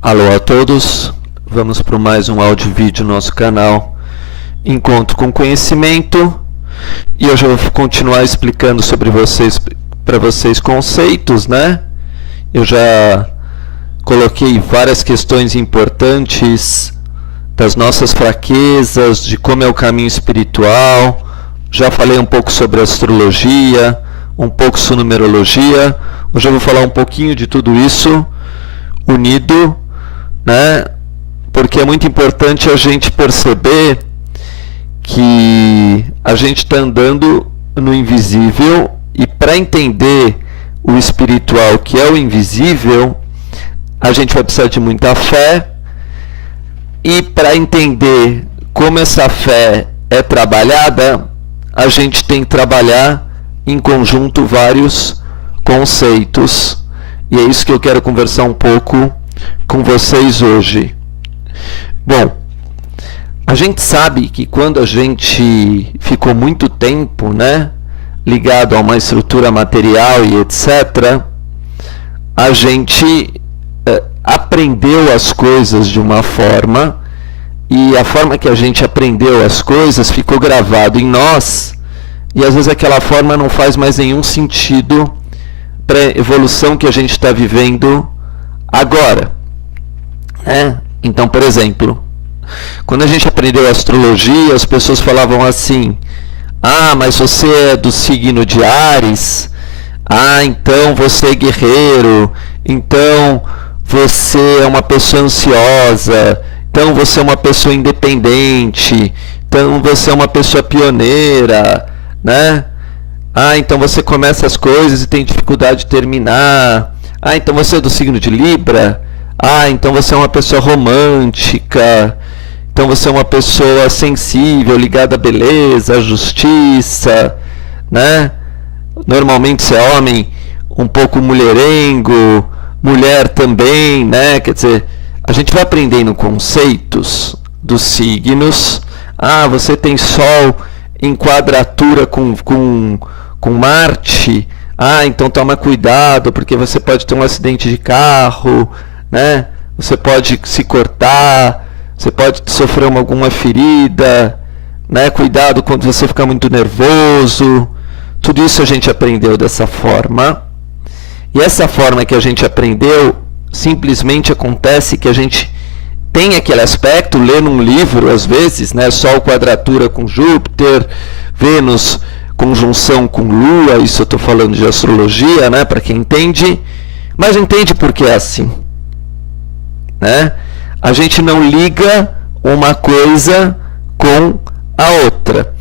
Alô a todos, vamos para mais um áudio vídeo no nosso canal Encontro com Conhecimento, e hoje eu vou continuar explicando para vocês conceitos, né? Eu já coloquei várias questões importantes das nossas fraquezas, de como é o caminho espiritual, já falei um pouco sobre astrologia, um pouco sobre numerologia. Hoje eu vou falar um pouquinho de tudo isso unido, né? Porque é muito importante a gente perceber que a gente está andando no invisível, e para entender o espiritual, que é o invisível, a gente vai precisar de muita fé, e para entender como essa fé é trabalhada, a gente tem que trabalhar em conjunto vários conceitos, e é isso que eu quero conversar um pouco com vocês hoje. Bom, a gente sabe que quando a gente ficou muito tempo, né, ligado a uma estrutura material e etc., a gente aprendeu as coisas de uma forma, e a forma que a gente aprendeu as coisas ficou gravado em nós, e às vezes aquela forma não faz mais nenhum sentido para a evolução que a gente está vivendo agora. Então, por exemplo, quando a gente aprendeu astrologia, as pessoas falavam assim: ah, mas você é do signo de Áries, então você é guerreiro, então você é uma pessoa ansiosa, então você é uma pessoa independente, então você é uma pessoa pioneira, né? Então você começa as coisas e tem dificuldade de terminar. Então você é do signo de Libra. Então você é uma pessoa romântica. Então você é uma pessoa sensível, ligada à beleza, à justiça, né? Normalmente você é homem um pouco mulherengo, mulher também, né? Quer dizer, a gente vai aprendendo conceitos dos signos. Você tem Sol em quadratura com Marte. Então toma cuidado, porque você pode ter um acidente de carro, né? Você pode se cortar, você pode sofrer alguma ferida, né? Cuidado quando você ficar muito nervoso. Tudo isso a gente aprendeu dessa forma. E essa forma que a gente aprendeu, simplesmente acontece que a gente tem aquele aspecto, lê num livro às vezes, né? Sol quadratura com Júpiter, Vênus conjunção com Lua, isso eu estou falando de astrologia, né? Para quem entende, mas entende por que é assim, né? A gente não liga uma coisa com a outra.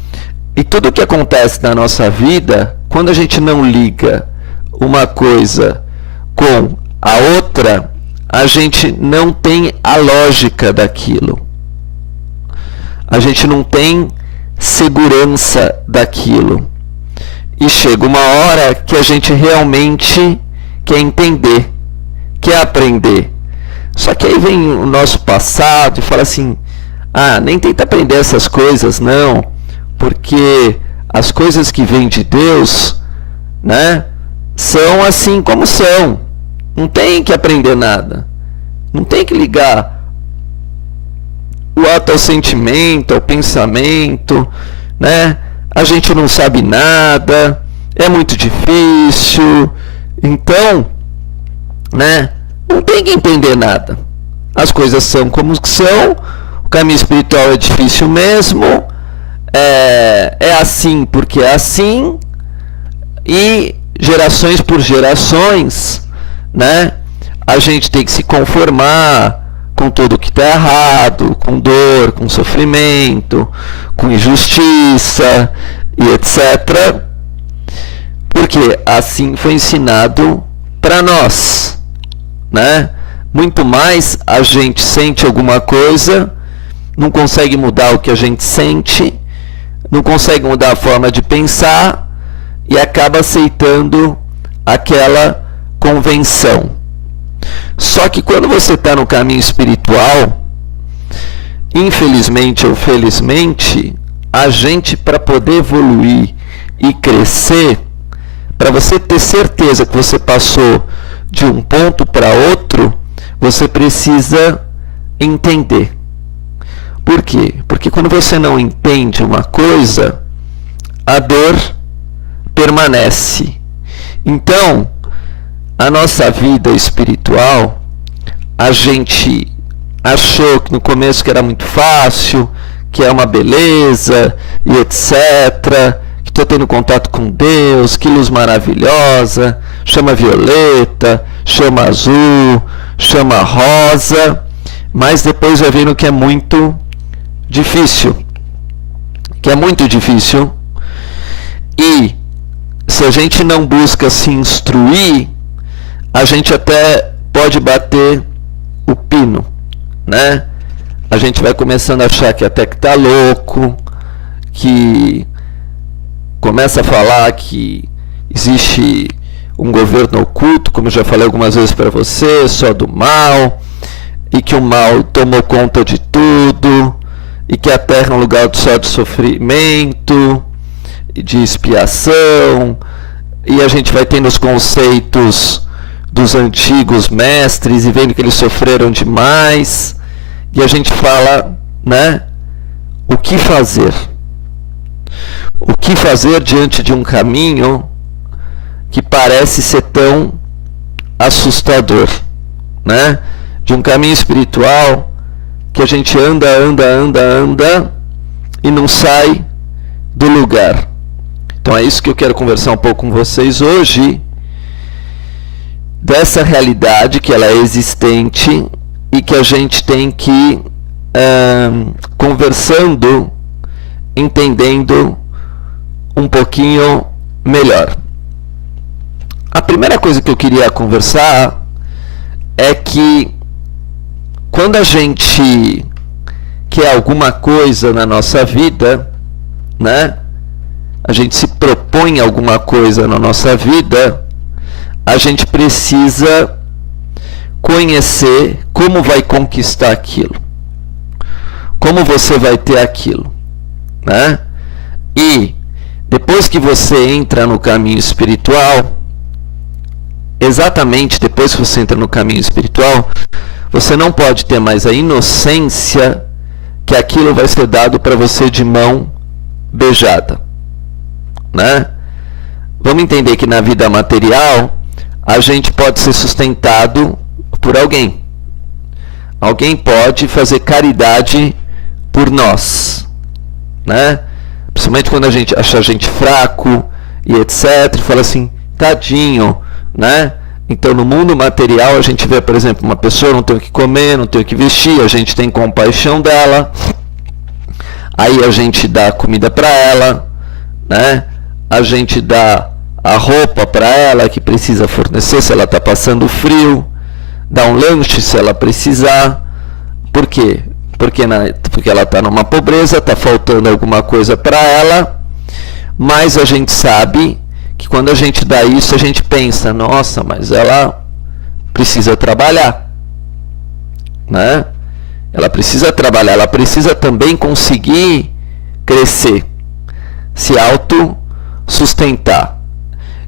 E tudo que acontece na nossa vida, quando a gente não liga uma coisa com a outra, a gente não tem a lógica daquilo. A gente não tem segurança daquilo. E chega uma hora que a gente realmente quer entender, quer aprender. Só que aí vem o nosso passado e fala assim: nem tenta aprender essas coisas não, porque as coisas que vêm de Deus, né, são assim como são. Não tem que aprender nada. Não tem que ligar o ato ao sentimento, ao pensamento, né? A gente não sabe nada, é muito difícil. Então, né, não tem que entender nada. As coisas são como são, o caminho espiritual é difícil mesmo, é assim porque é assim, e gerações por gerações, né, a gente tem que se conformar com tudo que está errado, com dor, com sofrimento, com injustiça e etc. Porque assim foi ensinado para nós, né? Muito mais a gente sente alguma coisa, não consegue mudar o que a gente sente, não consegue mudar a forma de pensar e acaba aceitando aquela convenção. Só que quando você está no caminho espiritual, infelizmente ou felizmente, a gente, para poder evoluir e crescer, para você ter certeza que você passou de um ponto para outro, você precisa entender. Por quê? Porque quando você não entende uma coisa, a dor permanece. Então, a nossa vida espiritual, a gente achou que no começo que era muito fácil, que é uma beleza e etc, que estou tendo contato com Deus, que luz maravilhosa, chama violeta, chama azul, chama rosa, mas depois vai vendo que é muito difícil, e se a gente não busca se instruir, a gente até pode bater o pino, né? A gente vai começando a achar que até que tá louco, que começa a falar que existe um governo oculto, como eu já falei algumas vezes para você, só do mal, e que o mal tomou conta de tudo, e que a Terra é um lugar só de sofrimento, de expiação, e a gente vai tendo os conceitos dos antigos mestres e vendo que eles sofreram demais, e a gente fala, né, o que fazer? O que fazer diante de um caminho que parece ser tão assustador, né? De um caminho espiritual que a gente anda e não sai do lugar. Então é isso que eu quero conversar um pouco com vocês hoje, dessa realidade que ela é existente e que a gente tem que ir conversando, entendendo um pouquinho melhor. A primeira coisa que eu queria conversar é que quando a gente quer alguma coisa na nossa vida, né? A gente se propõe alguma coisa na nossa vida, a gente precisa conhecer como vai conquistar aquilo, como você vai ter aquilo, né? E depois que você entra no caminho espiritual, exatamente depois que você entra no caminho espiritual, você não pode ter mais a inocência que aquilo vai ser dado para você de mão beijada, né? Vamos entender que na vida material a gente pode ser sustentado por alguém. Alguém pode fazer caridade por nós, né? Principalmente quando a gente acha a gente fraco e etc, e fala assim, tadinho, né? Então no mundo material a gente vê, por exemplo, uma pessoa não tem o que comer, não tem o que vestir, a gente tem compaixão dela, aí a gente dá comida para ela, né? A gente dá a roupa para ela que precisa fornecer se ela está passando frio, dá um lanche se ela precisar. Por quê? Porque ela está numa pobreza, está faltando alguma coisa para ela, mas a gente sabe que quando a gente dá isso, a gente pensa, nossa, mas ela precisa trabalhar, né? Ela precisa trabalhar, ela precisa também conseguir crescer, se autossustentar.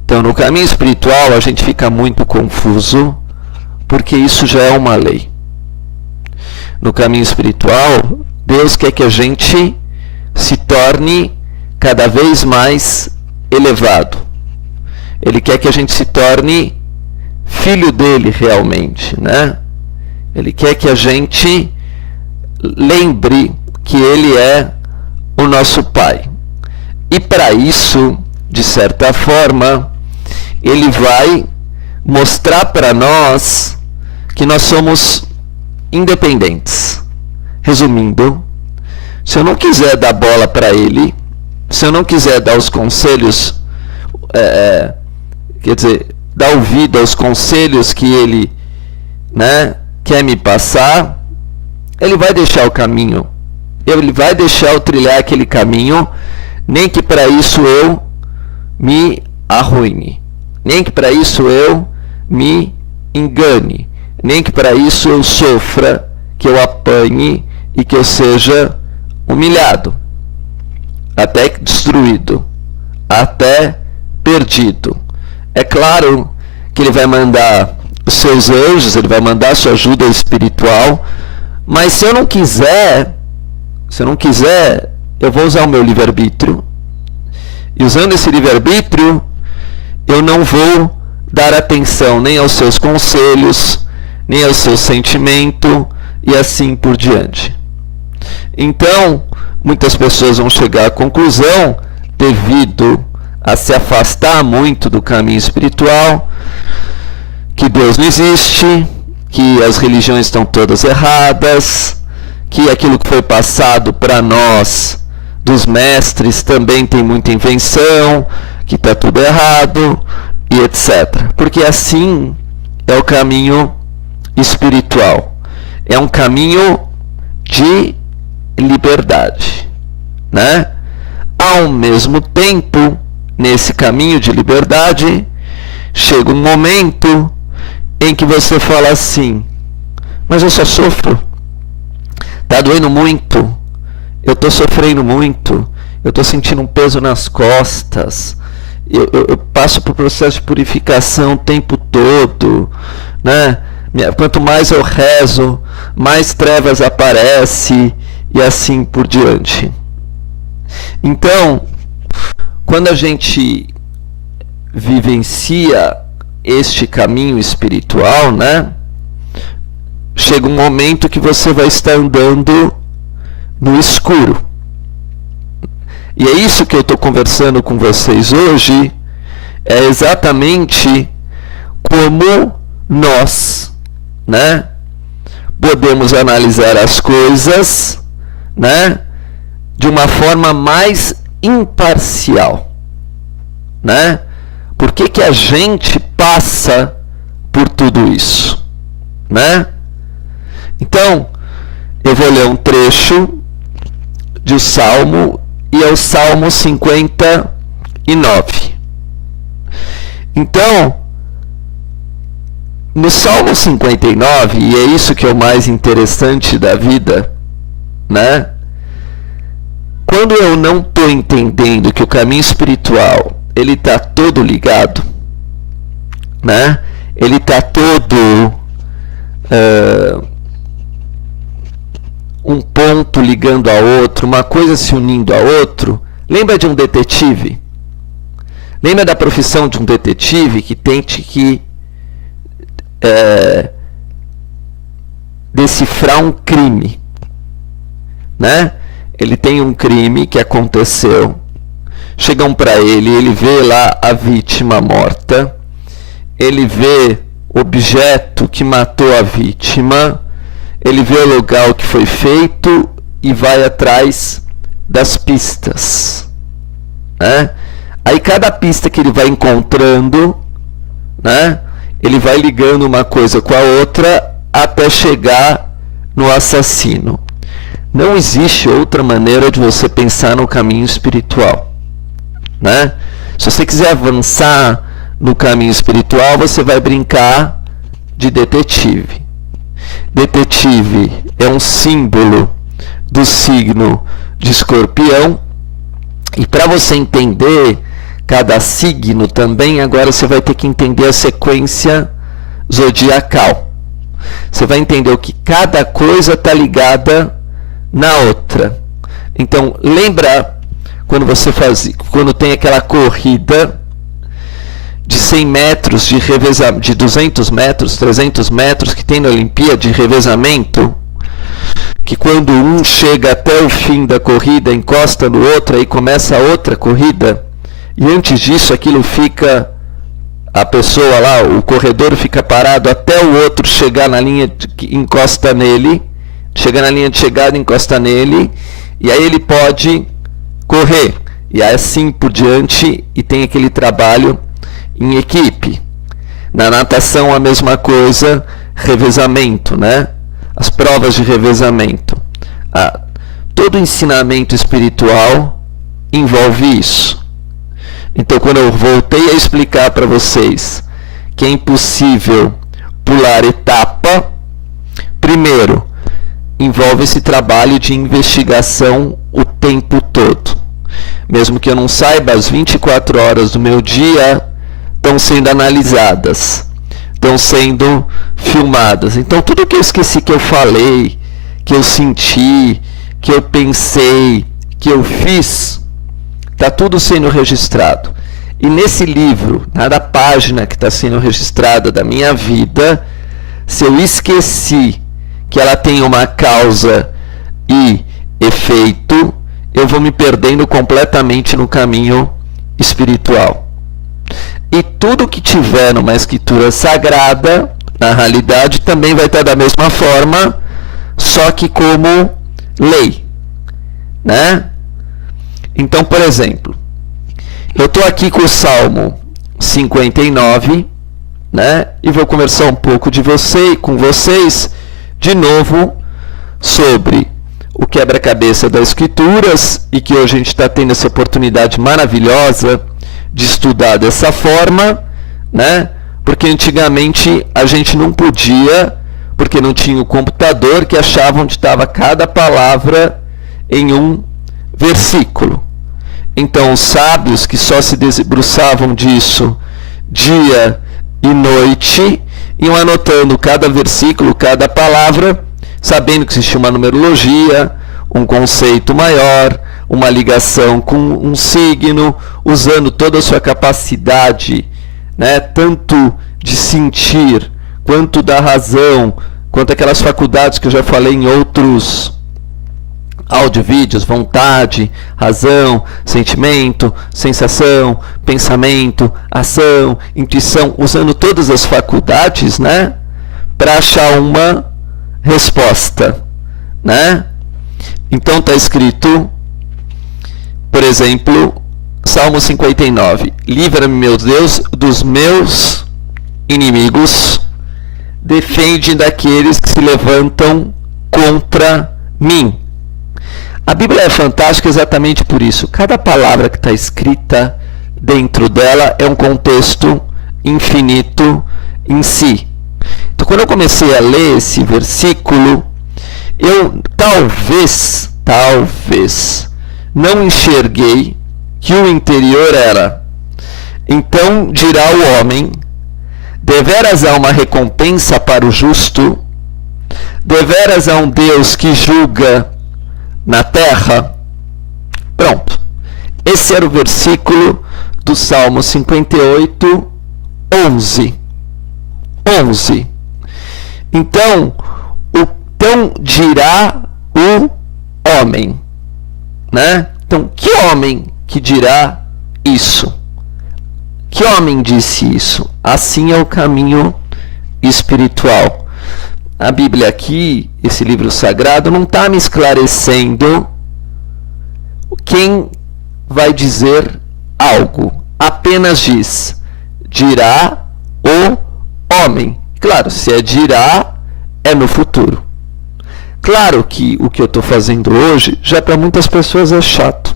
Então, no caminho espiritual, a gente fica muito confuso, porque isso já é uma lei. No caminho espiritual, Deus quer que a gente se torne cada vez mais elevado. Ele quer que a gente se torne filho dele realmente, né? Ele quer que a gente lembre que ele é o nosso Pai. E para isso, de certa forma, ele vai mostrar para nós que nós somos independentes. Resumindo, se eu não quiser dar bola para ele, se eu não quiser dar os conselhos, quer dizer, dar ouvido aos conselhos que ele, né, quer me passar, ele vai deixar o caminho, ele vai deixar eu trilhar aquele caminho, nem que para isso eu me arruine, nem que para isso eu me engane, nem que para isso eu sofra, que eu apanhe e que eu seja humilhado, até destruído, até perdido. É claro que ele vai mandar os seus anjos, ele vai mandar a sua ajuda espiritual, mas se eu não quiser, eu vou usar o meu livre-arbítrio, e usando esse livre-arbítrio, eu não vou dar atenção nem aos seus conselhos, nem ao seu sentimento, e assim por diante. Então, muitas pessoas vão chegar à conclusão, devido a se afastar muito do caminho espiritual, que Deus não existe, que as religiões estão todas erradas, que aquilo que foi passado para nós dos mestres também tem muita invenção, que está tudo errado, e etc. Porque assim é o caminho espiritual. É um caminho de liberdade, né? Ao mesmo tempo, nesse caminho de liberdade, chega um momento em que você fala assim: mas eu só sofro, tá doendo muito, eu tô sofrendo muito, eu tô sentindo um peso nas costas, eu passo por processo de purificação o tempo todo, né? Quanto mais eu rezo, mais trevas aparece, e assim por diante. Então, quando a gente vivencia este caminho espiritual, né, chega um momento que você vai estar andando no escuro. E é isso que eu estou conversando com vocês hoje, é exatamente como nós, né, podemos analisar as coisas, né, de uma forma mais imparcial, né? Por que a gente passa por tudo isso, né? Então, eu vou ler um trecho de um Salmo, e é o Salmo 59. Então, no Salmo 59, e é isso que é o mais interessante da vida, né? Quando eu não estou entendendo que o caminho espiritual ele está todo ligado, né? Ele está todo um ponto ligando a outro, uma coisa se unindo a outro. Lembra de um detetive? Lembra da profissão de um detetive que tente que decifrar um crime, né? Ele tem um crime que aconteceu, chegam para ele, ele vê lá a vítima morta, ele vê o objeto que matou a vítima, ele vê o lugar que foi feito e vai atrás das pistas, né? Aí cada pista que ele vai encontrando, né, ele vai ligando uma coisa com a outra até chegar no assassino. Não existe outra maneira de você pensar no caminho espiritual, né? Se você quiser avançar no caminho espiritual, você vai brincar de detetive. Detetive é um símbolo do signo de Escorpião, e para você entender cada signo também, agora você vai ter que entender a sequência zodiacal. Você vai entender o que cada coisa está ligada na outra. Então, lembra quando você quando tem aquela corrida de 100 metros de revezamento, de 200 metros, 300 metros que tem na Olimpíada de revezamento, que quando um chega até o fim da corrida, encosta no outro, aí começa a outra corrida, e antes disso aquilo fica, a pessoa lá, o corredor fica parado até o outro chegar na linha que encosta nele, chega na linha de chegada, encosta nele, e aí ele pode correr, e assim por diante, e tem aquele trabalho em equipe. Na natação a mesma coisa, revezamento, né? As provas de revezamento. Todo ensinamento espiritual envolve isso. Então, quando eu voltei a explicar para vocês que é impossível pular etapa, primeiro, envolve esse trabalho de investigação o tempo todo. Mesmo que eu não saiba, as 24 horas do meu dia estão sendo analisadas. estão sendo filmadas. Então tudo que eu esqueci que eu falei, que eu senti, que eu pensei, que eu fiz, está tudo sendo registrado. E nesse livro, na página que está sendo registrada da minha vida, se eu esqueci que ela tem uma causa e efeito, eu vou me perdendo completamente no caminho espiritual. E tudo que tiver numa escritura sagrada, na realidade, também vai estar da mesma forma, só que como lei, né? Então, por exemplo, eu estou aqui com o Salmo 59, né? E vou conversar um pouco com vocês, de novo, sobre o quebra-cabeça das Escrituras, e que hoje a gente está tendo essa oportunidade maravilhosa de estudar dessa forma, né? Porque antigamente a gente não podia, porque não tinha o computador que achava onde estava cada palavra em um versículo. Então os sábios que só se debruçavam disso dia e noite, iam anotando cada versículo, cada palavra, sabendo que existia uma numerologia, um conceito maior, uma ligação com um signo, usando toda a sua capacidade, né, tanto de sentir, quanto da razão, quanto aquelas faculdades que eu já falei em outros áudio-vídeos, vontade, razão, sentimento, sensação, pensamento, ação, intuição, usando todas as faculdades, né, para achar uma resposta, né? Então está escrito, por exemplo, Salmo 59, livra-me, meu Deus, dos meus inimigos, defende daqueles que se levantam contra mim. A Bíblia é fantástica exatamente por isso. Cada palavra que está escrita dentro dela é um contexto infinito em si. Então, quando eu comecei a ler esse versículo, eu talvez não enxerguei que o interior era: então dirá o homem, deveras há uma recompensa para o justo, deveras há um Deus que julga na terra. Pronto. Esse era o versículo do Salmo 58, 11. Então dirá o homem, né? Então, que homem que dirá isso? Que homem disse isso? Assim é o caminho espiritual. A Bíblia aqui, esse livro sagrado, não está me esclarecendo quem vai dizer algo. Apenas diz, dirá o homem. Claro, se é dirá, é no futuro. Claro que o que eu estou fazendo hoje, já para muitas pessoas é chato.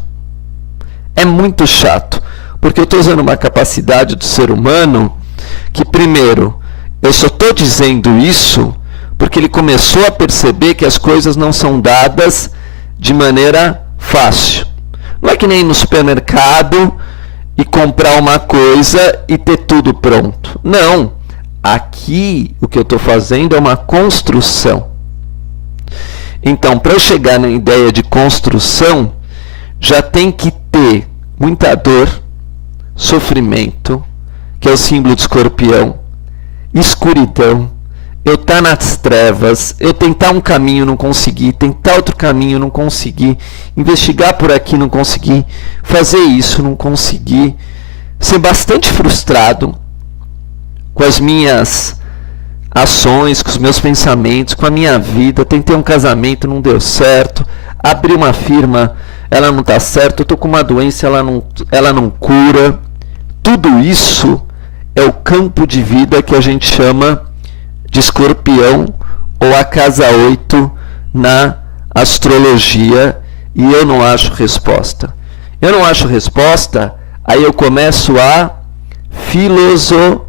É muito chato, porque eu estou usando uma capacidade do ser humano que, primeiro, eu só estou dizendo isso porque ele começou a perceber que as coisas não são dadas de maneira fácil. Não é que nem no supermercado e comprar uma coisa e ter tudo pronto. Não. Aqui, o que eu estou fazendo é uma construção. Então, para eu chegar na ideia de construção, já tem que ter muita dor, sofrimento, que é o símbolo de escorpião, escuridão, eu estar nas trevas, eu tentar um caminho, não conseguir, tentar outro caminho, não conseguir, investigar por aqui, não conseguir, fazer isso, não conseguir, ser bastante frustrado com as minhas ações, com os meus pensamentos, com a minha vida. Tentei um casamento, não deu certo, abri uma firma, ela não está certa, eu estou com uma doença, ela não cura. Tudo isso é o campo de vida que a gente chama de escorpião, ou a casa 8 na astrologia, e eu não acho resposta. Eu não acho resposta, aí eu começo a filosofar.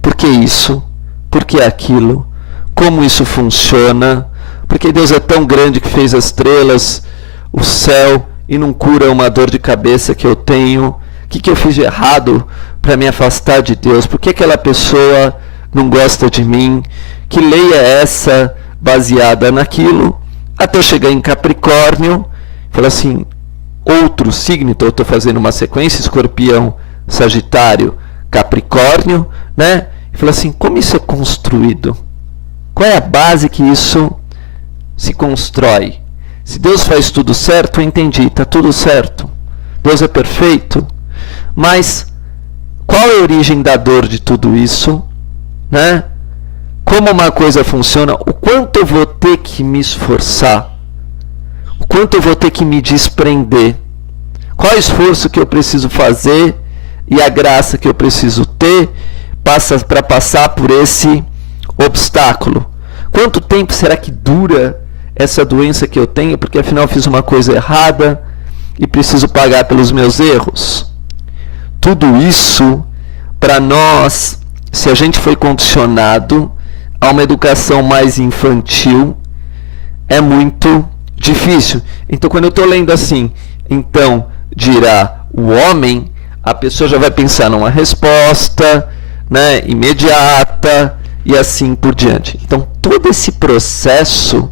Por que isso? Por que aquilo? Como isso funciona? Porque Deus é tão grande que fez as estrelas, o céu, e não cura uma dor de cabeça que eu tenho? O que eu fiz de errado para me afastar de Deus? Por que aquela pessoa não gosta de mim? Que lei é essa baseada naquilo? Até eu chegar em Capricórnio, falar assim, outro signo, então eu estou fazendo uma sequência, Escorpião, Sagitário, Capricórnio, né? E falar assim, como isso é construído? Qual é a base que isso se constrói? Se Deus faz tudo certo, eu entendi, está tudo certo. Deus é perfeito. Mas qual é a origem da dor de tudo isso? Né? Como uma coisa funciona? O quanto eu vou ter que me esforçar? O quanto eu vou ter que me desprender? Qual é o esforço que eu preciso fazer e a graça que eu preciso ter para passar por esse obstáculo? Quanto tempo será que dura essa doença que eu tenho, porque afinal eu fiz uma coisa errada e preciso pagar pelos meus erros? Tudo isso, para nós, se a gente foi condicionado a uma educação mais infantil, é muito difícil. Então, quando eu estou lendo assim, então dirá o homem, a pessoa já vai pensar numa resposta, né, imediata e assim por diante. Então, todo esse processo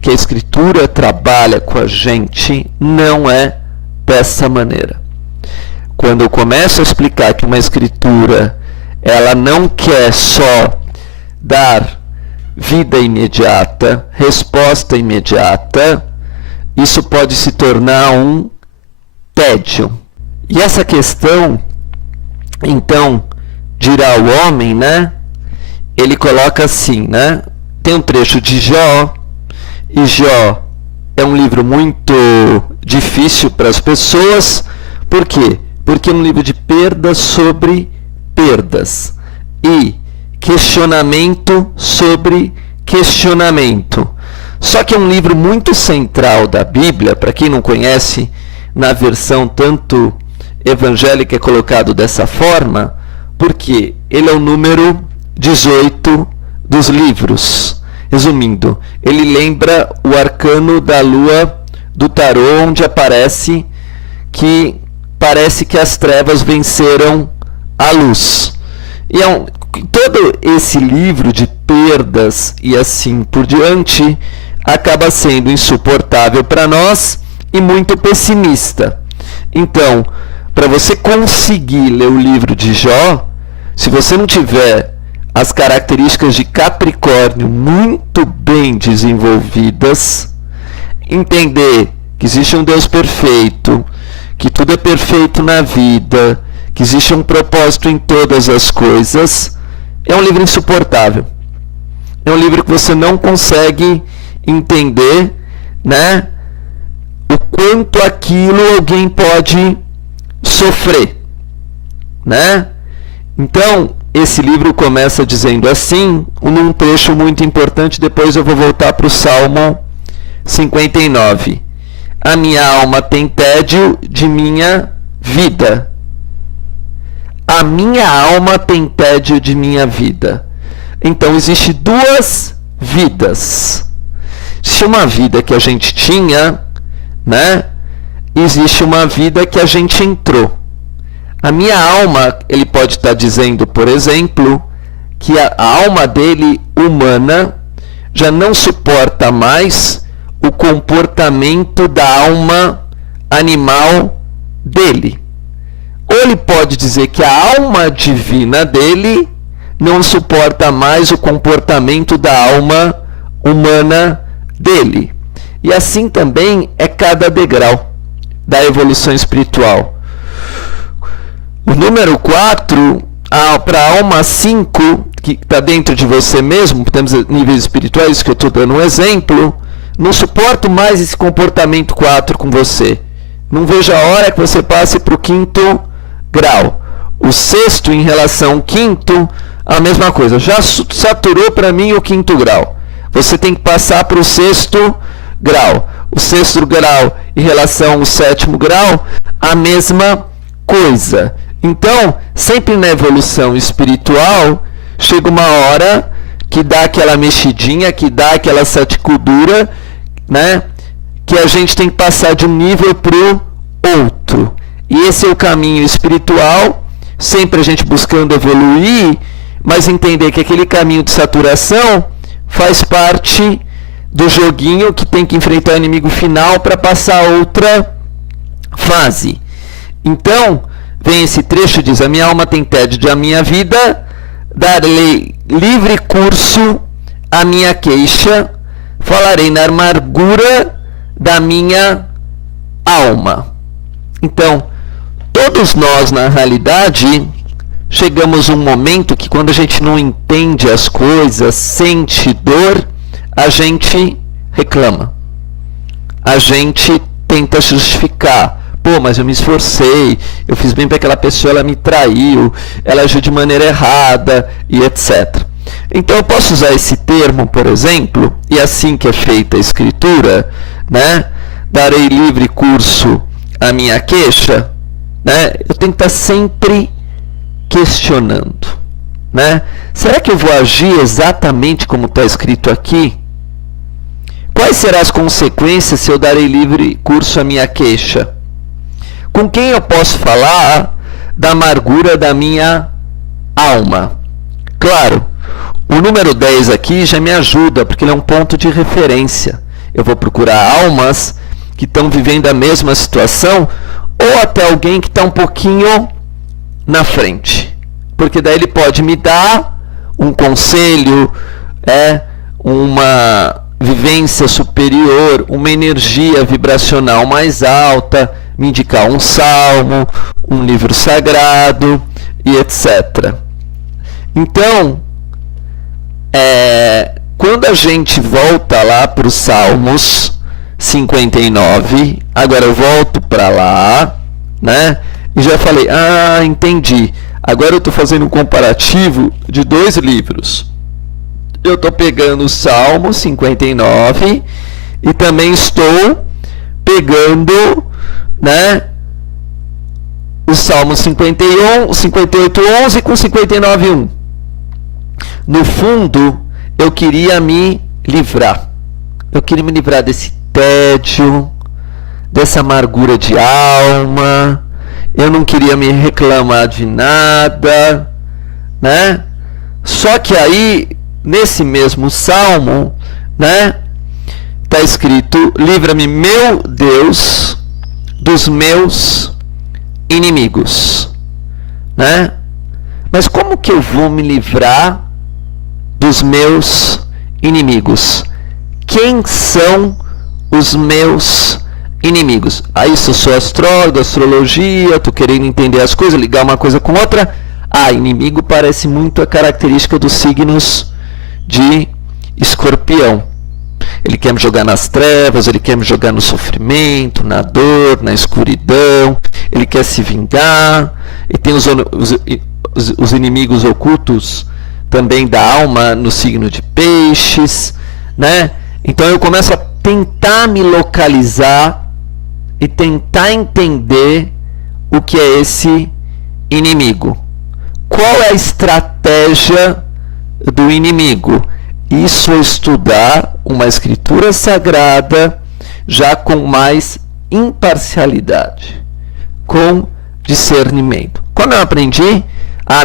que a Escritura trabalha com a gente não é dessa maneira. Quando eu começo a explicar que uma Escritura ela não quer só dar vida imediata, resposta imediata, isso pode se tornar um tédio. E essa questão, então, dirá o homem, né? Ele coloca assim, né? Tem um trecho de Jó, e Jó é um livro muito difícil para as pessoas. Por quê? Porque é um livro de perdas sobre perdas e questionamento sobre questionamento. Só que é um livro muito central da Bíblia, para quem não conhece, na versão tanto evangélica é colocado dessa forma, porque ele é o número 18 dos livros. Resumindo, ele lembra o arcano da lua do tarô, onde aparece que parece que as trevas venceram a luz. E todo esse livro de perdas e assim por diante acaba sendo insuportável para nós e muito pessimista. Então, para você conseguir ler o livro de Jó, se você não tiver as características de Capricórnio muito bem desenvolvidas, entender que existe um Deus perfeito, que tudo é perfeito na vida, que existe um propósito em todas as coisas, é um livro insuportável. É um livro que você não consegue entender, né, o quanto aquilo alguém pode sofrer, né? Então, esse livro começa dizendo assim, num trecho muito importante, depois eu vou voltar para o Salmo 59. A minha alma tem tédio de minha vida. A minha alma tem tédio de minha vida. Então, existe duas vidas. Existe uma vida que a gente tinha, né? Existe uma vida que a gente entrou. A minha alma, ele pode estar dizendo, por exemplo, que a alma dele, humana, já não suporta mais o comportamento da alma animal dele. Ou ele pode dizer que a alma divina dele não suporta mais o comportamento da alma humana dele. E assim também é cada degrau da evolução espiritual. O número 4, para a alma 5, que está dentro de você mesmo, temos níveis espirituais que eu estou dando um exemplo, não suporto mais esse comportamento 4 com você. Não vejo a hora que você passe para o 5º grau. O 6º, em relação ao 5º, a mesma coisa. Já saturou para mim o 5º grau. Você tem que passar para o 6º grau. O 6º grau, em relação ao 7º grau, a mesma coisa. Então, sempre na evolução espiritual, chega uma hora que dá aquela mexidinha, que dá aquela sacudura, né? Que a gente tem que passar de um nível para o outro. E esse é o caminho espiritual sempre a gente buscando evoluir, mas entender que aquele caminho de saturação faz parte do joguinho que tem que enfrentar o inimigo final para passar a outra fase. Então, vem esse trecho, diz: a minha alma tem tédio de a minha vida, darei livre curso à minha queixa, falarei na amargura da minha alma. Então, todos nós, na realidade, chegamos a um momento que quando a gente não entende as coisas, sente dor, a gente reclama. A gente tenta justificar. Pô, mas eu me esforcei, eu fiz bem para aquela pessoa, ela me traiu, ela agiu de maneira errada e etc. Então eu posso usar esse termo, por exemplo, e assim que é feita a escritura, né? Darei livre curso à minha queixa, né? Eu tenho que estar sempre questionando, né? Será que eu vou agir exatamente como está escrito aqui? Quais serão as consequências se eu darei livre curso à minha queixa? Com quem eu posso falar da amargura da minha alma? Claro, o número 10 aqui já me ajuda, porque ele é um ponto de referência. Eu vou procurar almas que estão vivendo a mesma situação, ou até alguém que está um pouquinho na frente. Porque daí ele pode me dar um conselho, uma vivência superior, uma energia vibracional mais alta, me indicar um salmo, um livro sagrado e etc. Então, quando a gente volta lá para os Salmos 59, agora eu volto para lá, né? E já falei, entendi. Agora eu estou fazendo um comparativo de dois livros. Eu estou pegando o Salmo 59 e também estou pegando, né, o Salmo 51, 58:11 com 59:1. No fundo, eu queria me livrar. Eu queria me livrar desse tédio, dessa amargura de alma. Eu não queria me reclamar de nada, né? Só que aí, nesse mesmo salmo, né, está escrito: livra-me, meu Deus, dos meus inimigos, né? Mas como que eu vou me livrar dos meus inimigos? Quem são os meus inimigos? Aí se eu sou astrólogo, astrologia, estou querendo entender as coisas, ligar uma coisa com outra. Inimigo parece muito a característica dos signos de Escorpião. Ele quer me jogar nas trevas, ele quer me jogar no sofrimento, na dor, na escuridão, ele quer se vingar. E tem os inimigos ocultos também da alma no signo de Peixes, né? Então eu começo a tentar me localizar e tentar entender o que é esse inimigo. Qual é a estratégia do inimigo? Isso é estudar uma escritura sagrada já com mais imparcialidade, com discernimento. Como eu aprendi?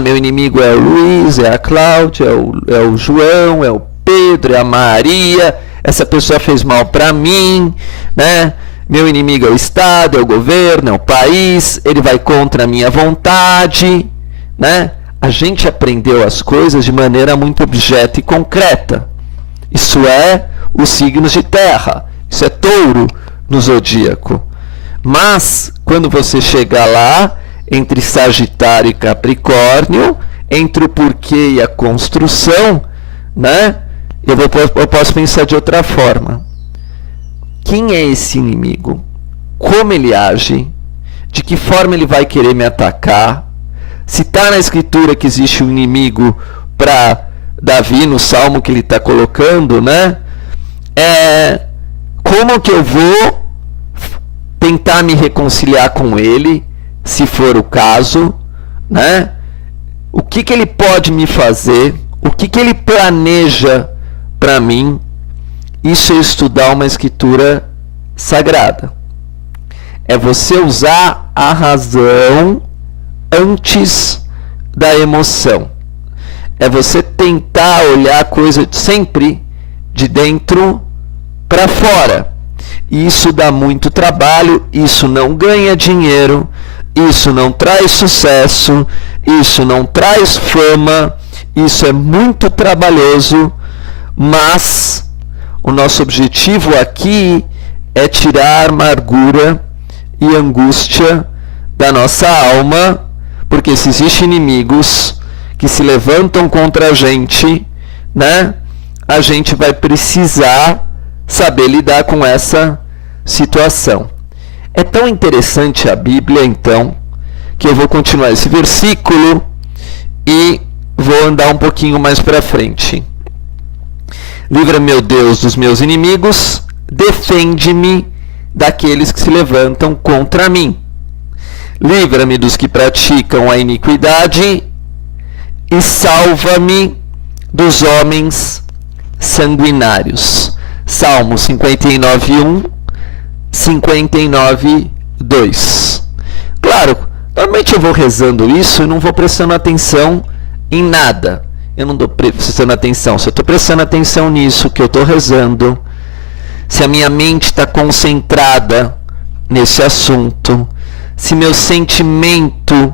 Meu inimigo é o Luiz, é a Cláudia, é o João, é o Pedro, é a Maria, essa pessoa fez mal para mim, né? Meu inimigo é o Estado, é o governo, é o país, ele vai contra a minha vontade, né? A gente aprendeu as coisas de maneira muito objeto e concreta. Isso é os signos de terra, isso é touro no zodíaco. Mas, quando você chegar lá, entre Sagitário e Capricórnio, entre o porquê e a construção, né? Eu posso pensar de outra forma. Quem é esse inimigo? Como ele age? De que forma ele vai querer me atacar? Se está na escritura que existe um inimigo para Davi, no salmo que ele está colocando, né? Como que eu vou tentar me reconciliar com ele, se for o caso, né? O que ele pode me fazer? O que ele planeja para mim? Isso é estudar uma escritura sagrada. É você usar a razão antes da emoção. É você tentar olhar a coisa sempre de dentro para fora. Isso dá muito trabalho, isso não ganha dinheiro, isso não traz sucesso, isso não traz fama, isso é muito trabalhoso, mas o nosso objetivo aqui é tirar a amargura e angústia da nossa alma, porque se existem inimigos que se levantam contra a gente, né, a gente vai precisar saber lidar com essa situação. É tão interessante a Bíblia, então, que eu vou continuar esse versículo e vou andar um pouquinho mais para frente. Livra-me, meu Deus, dos meus inimigos, defende-me daqueles que se levantam contra mim. Livra-me dos que praticam a iniquidade e salva-me dos homens sanguinários. Salmo 59:1, 59:2. Claro, normalmente eu vou rezando isso e não vou prestando atenção em nada. Eu não estou prestando atenção. Se eu estou prestando atenção nisso que eu estou rezando, se a minha mente está concentrada nesse assunto, se meu sentimento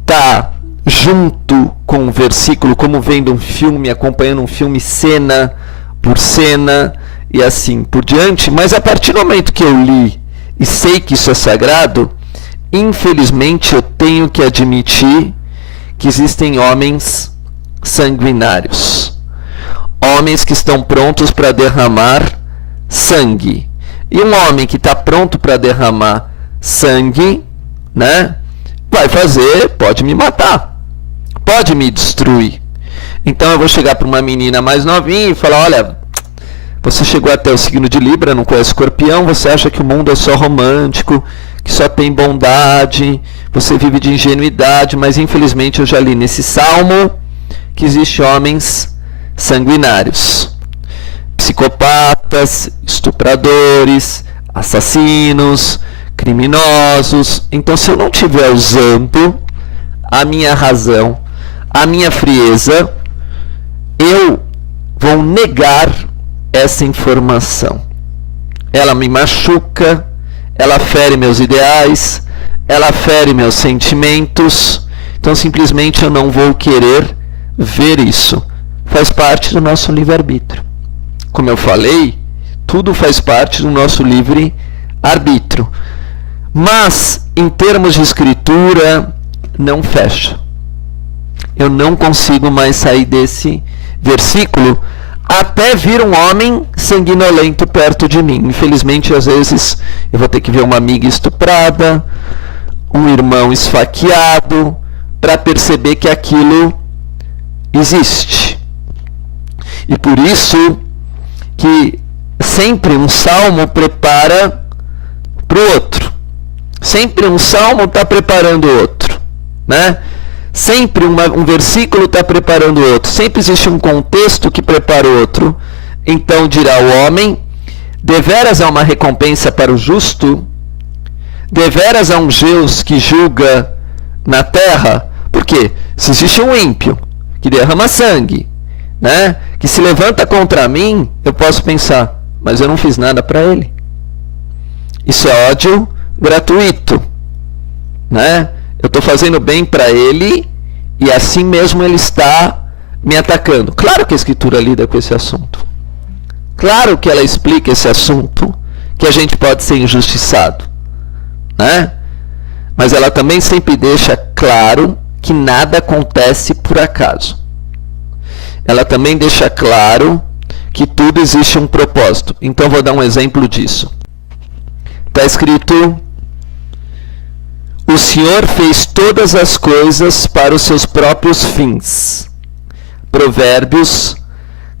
está junto com o versículo, como vendo um filme, acompanhando um filme cena por cena e assim por diante, mas a partir do momento que eu li e sei que isso é sagrado, infelizmente eu tenho que admitir que existem homens sanguinários, homens que estão prontos para derramar sangue. E um homem que está pronto para derramar sangue, né, vai fazer, pode me matar, pode me destruir. Então eu vou chegar para uma menina mais novinha e falar: olha, você chegou até o signo de Libra, não conhece Escorpião, você acha que o mundo é só romântico, que só tem bondade, você vive de ingenuidade, mas infelizmente eu já li nesse salmo que existem homens sanguinários, psicopatas, estupradores, assassinos, criminosos. Então, se eu não estiver usando a minha razão, a minha frieza, eu vou negar essa informação. Ela me machuca, ela fere meus ideais, ela fere meus sentimentos. Então, simplesmente eu não vou querer ver isso. Faz parte do nosso livre-arbítrio. Como eu falei, tudo faz parte do nosso livre-arbítrio. Mas, em termos de escritura, não fecha. Eu não consigo mais sair desse versículo até vir um homem sanguinolento perto de mim. Infelizmente, às vezes, eu vou ter que ver uma amiga estuprada, um irmão esfaqueado, para perceber que aquilo existe. E por isso que sempre um salmo prepara para o outro. Sempre um salmo está preparando o outro, né? Sempre um versículo está preparando o outro. Sempre existe um contexto que prepara o outro. Então dirá o homem: deveras há uma recompensa para o justo? Deveras há um Deus que julga na terra? Por quê? Se existe um ímpio que derrama sangue, né, que se levanta contra mim, eu posso pensar: mas eu não fiz nada para ele. Isso é ódio gratuito, né? Eu estou fazendo bem para ele e assim mesmo ele está me atacando. Claro que a Escritura lida com esse assunto. Claro que ela explica esse assunto, que a gente pode ser injustiçado, né? Mas ela também sempre deixa claro que nada acontece por acaso. Ela também deixa claro que tudo existe um propósito. Então vou dar um exemplo disso. Está escrito: o Senhor fez todas as coisas para os seus próprios fins. Provérbios,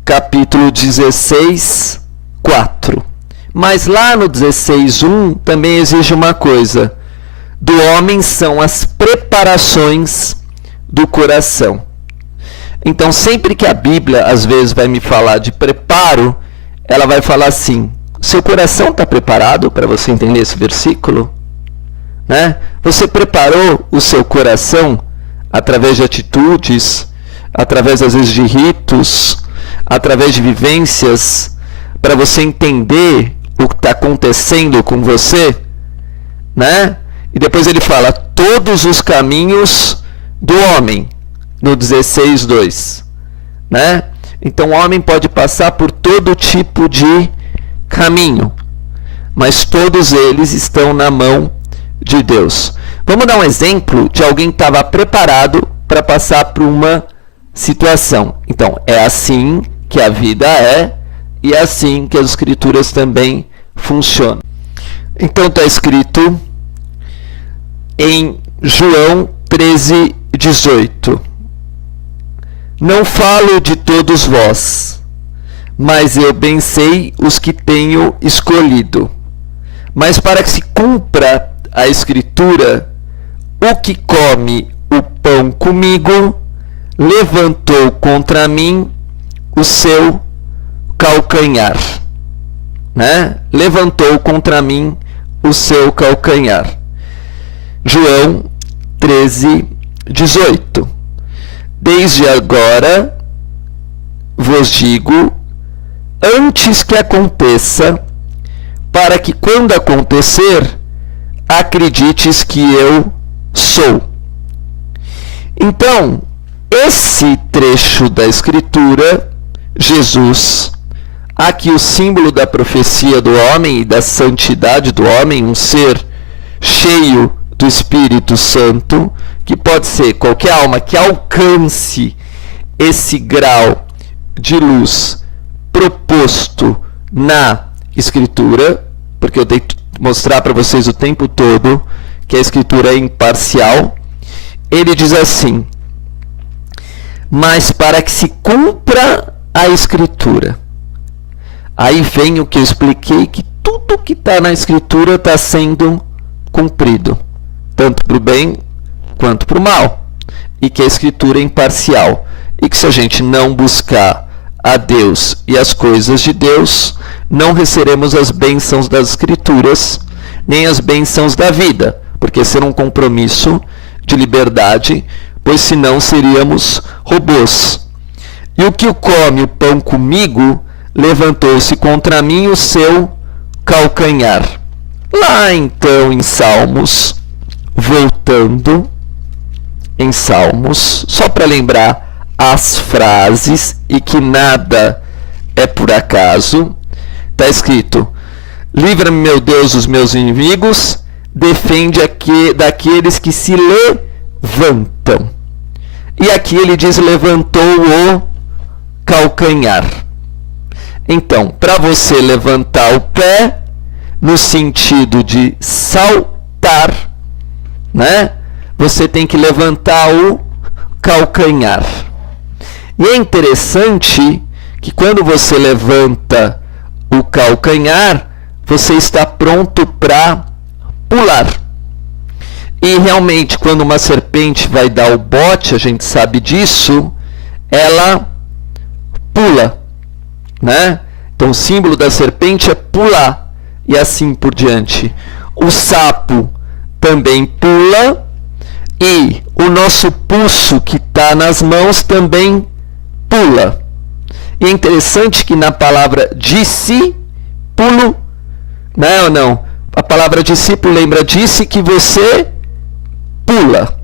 capítulo 16, 4. Mas lá no 16:1 também exige uma coisa: do homem são as preparações do coração. Então, sempre que a Bíblia, às vezes, vai me falar de preparo, ela vai falar assim: seu coração está preparado para você entender esse versículo? Né? Você preparou o seu coração através de atitudes, através às vezes de ritos, através de vivências, para você entender o que está acontecendo com você, né? E depois ele fala todos os caminhos do homem, no 16:2, né? Então o homem pode passar por todo tipo de caminho, mas todos eles estão na mão de Deus. Vamos dar um exemplo de alguém que estava preparado para passar por uma situação. Então, é assim que a vida é e é assim que as escrituras também funcionam. Então está escrito em João 13:18. Não falo de todos vós, mas eu bem sei os que tenho escolhido. Mas para que se cumpra a escritura, o que come o pão comigo, levantou contra mim o seu calcanhar. Né? Levantou contra mim o seu calcanhar. João 13:18. Desde agora vos digo, antes que aconteça, para que quando acontecer, acredites que eu sou. Então, esse trecho da Escritura, Jesus, aqui o símbolo da profecia do homem e da santidade do homem, um ser cheio do Espírito Santo, que pode ser qualquer alma que alcance esse grau de luz proposto na Escritura, porque eu tenho que mostrar para vocês o tempo todo que a Escritura é imparcial. Ele diz assim: mas para que se cumpra a Escritura. Aí vem o que eu expliquei, que tudo que está na Escritura está sendo cumprido, tanto para o bem quanto para o mal, e que a Escritura é imparcial, e que se a gente não buscar a Deus e as coisas de Deus, não receberemos as bênçãos das Escrituras, nem as bênçãos da vida, porque será um compromisso de liberdade, pois senão seríamos robôs. E o que come o pão comigo, levantou-se contra mim o seu calcanhar. Lá então em Salmos, voltando em Salmos, só para lembrar as frases e que nada é por acaso, está escrito: livra-me, meu Deus, dos meus inimigos, defende daqueles que se levantam. E aqui ele diz: levantou o calcanhar. Então, para você levantar o pé, no sentido de saltar, né? Você tem que levantar o calcanhar. E é interessante que quando você levanta o calcanhar, você está pronto para pular. E realmente, quando uma serpente vai dar o bote, a gente sabe disso, ela pula, né? Então o símbolo da serpente é pular, e assim por diante. O sapo também pula, e o nosso pulso que está nas mãos também pula. E é interessante que na palavra discípulo, né, ou não? A palavra discípulo lembra: disse que você pula.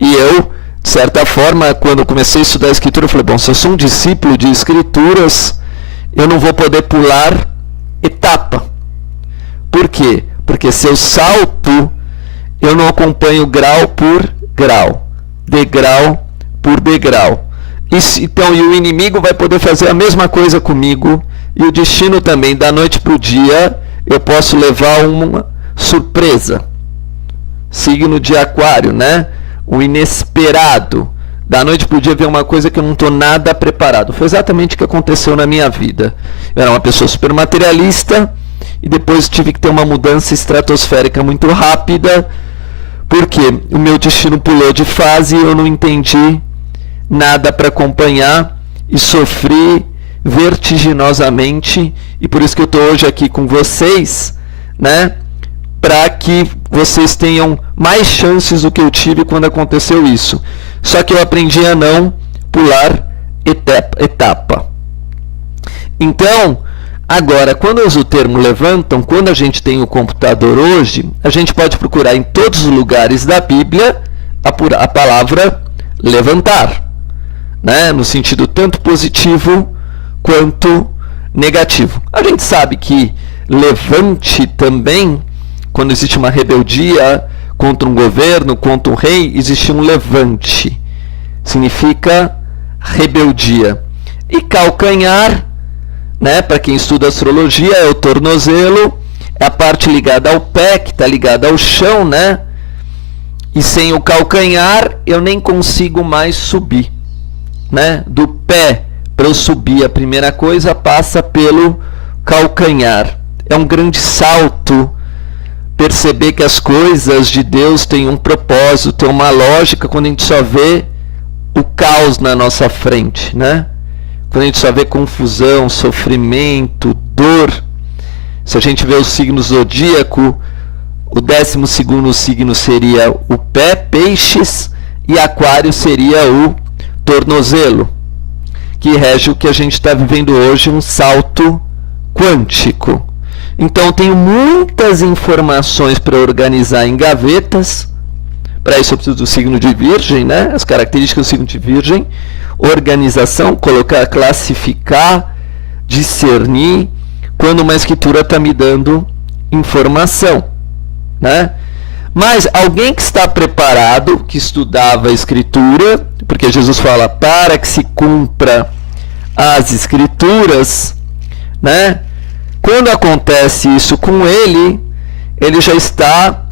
E eu, de certa forma, quando comecei a estudar a Escritura, eu falei: bom, se eu sou um discípulo de Escrituras, eu não vou poder pular etapa. Por quê? Porque se eu salto, eu não acompanho grau por grau, degrau por degrau. Então, e o inimigo vai poder fazer a mesma coisa comigo, e o destino também. Da noite para o dia, eu posso levar uma surpresa. Signo de Aquário, né? O inesperado. Da noite para o dia vem uma coisa que eu não estou nada preparado. Foi exatamente o que aconteceu na minha vida. Eu era uma pessoa super materialista, e depois tive que ter uma mudança estratosférica muito rápida, porque o meu destino pulou de fase e eu não entendi nada para acompanhar, e sofri vertiginosamente. E por isso que eu estou hoje aqui com vocês, né? para que vocês tenham mais chances do que eu tive quando aconteceu isso. Só que eu aprendi a não pular etapa. Então, agora, quando eu uso o termo levantam, quando a gente tem o computador hoje, a gente pode procurar em todos os lugares da Bíblia a palavra levantar, né? No sentido tanto positivo quanto negativo. A gente sabe que levante também, quando existe uma rebeldia contra um governo, contra um rei, existe um levante. Significa rebeldia. E calcanhar, né, para quem estuda astrologia, é o tornozelo, é a parte ligada ao pé, que está ligada ao chão, né? E sem o calcanhar, eu nem consigo mais subir, né? Do pé para eu subir, a primeira coisa passa pelo calcanhar. É um grande salto perceber que as coisas de Deus têm um propósito, têm uma lógica, quando a gente só vê o caos na nossa frente, né? Quando a gente só vê confusão, sofrimento, dor. Se a gente vê o signo zodíaco, o 12º signo seria o pé, peixes, e aquário seria o tornozelo, que rege o que a gente está vivendo hoje, um salto quântico. Então, eu tenho muitas informações para organizar em gavetas. Para isso eu preciso do signo de Virgem, né? As características do signo de Virgem. Organização, colocar, classificar, discernir, quando uma escritura está me dando informação, né? Mas alguém que está preparado, que estudava a escritura, porque Jesus fala para que se cumpra as escrituras, né? Quando acontece isso com ele, ele já está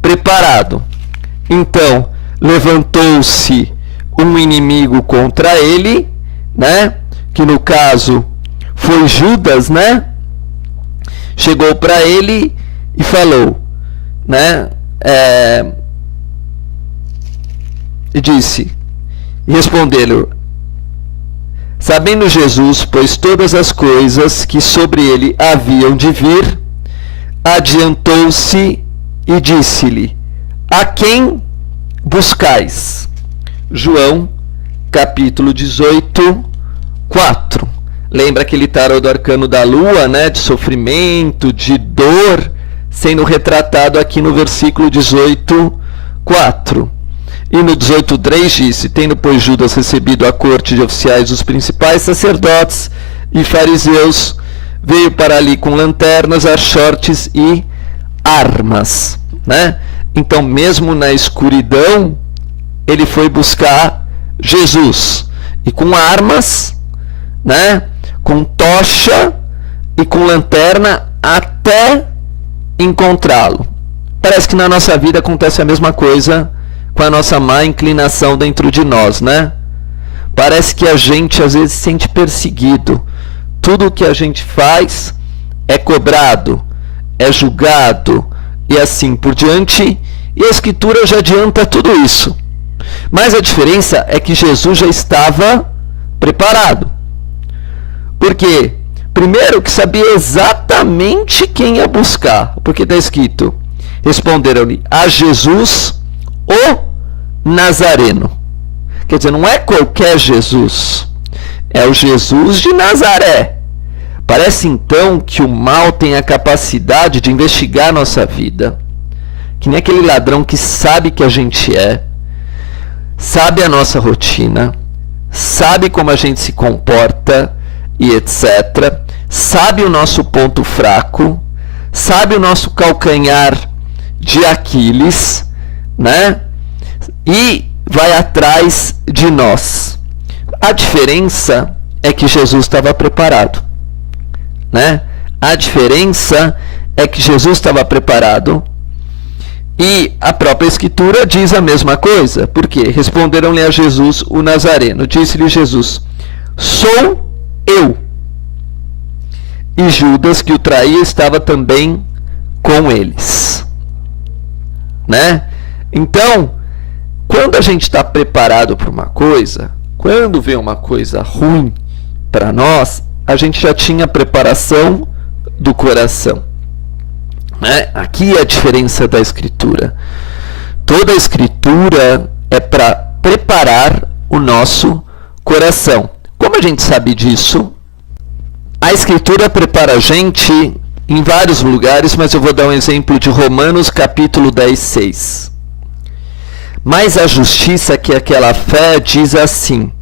preparado. Então, levantou-se um inimigo contra ele, né? Que no caso foi Judas, né? Chegou para ele e falou, né? E disse, e respondeu-lhe, sabendo Jesus, pois todas as coisas que sobre ele haviam de vir, adiantou-se e disse-lhe, a quem buscais? João, capítulo 18, 4. Lembra aquele tarô do arcano da lua, né? De sofrimento, de dor, sendo retratado aqui no versículo 18, 4. E no 18:3 disse, tendo pois Judas recebido a corte de oficiais dos principais sacerdotes e fariseus, veio para ali com lanternas, achortes e armas, né? Então, mesmo na escuridão, ele foi buscar Jesus. E com armas, né? Com tocha e com lanterna até encontrá-lo. Parece que na nossa vida acontece a mesma coisa com a nossa má inclinação dentro de nós, né? Parece que a gente às vezes se sente perseguido. Tudo o que a gente faz é cobrado, é julgado e assim por diante. E a Escritura já adianta tudo isso. Mas a diferença é que Jesus já estava preparado. Por quê? Primeiro que sabia exatamente quem ia buscar. Porque está escrito, responderam-lhe a Jesus o Nazareno. Quer dizer, não é qualquer Jesus, é o Jesus de Nazaré. Parece então que o mal tem a capacidade de investigar a nossa vida, que nem aquele ladrão que sabe que a gente é, sabe a nossa rotina, sabe como a gente se comporta e etc, sabe o nosso ponto fraco, sabe o nosso calcanhar de Aquiles, né? E vai atrás de nós. A diferença é que Jesus estava preparado, né? A diferença é que Jesus estava preparado. E a própria Escritura diz a mesma coisa. Por quê? Responderam-lhe a Jesus o Nazareno. Disse-lhe Jesus, sou eu. E Judas, que o traía, estava também com eles, né? Então, quando a gente está preparado para uma coisa, quando vem uma coisa ruim para nós, a gente já tinha preparação do coração, né? Aqui é a diferença da Escritura. Toda a Escritura é para preparar o nosso coração. Como a gente sabe disso? A Escritura prepara a gente em vários lugares, mas eu vou dar um exemplo de Romanos capítulo 10, 6. Mas a justiça, que é aquela fé, diz assim: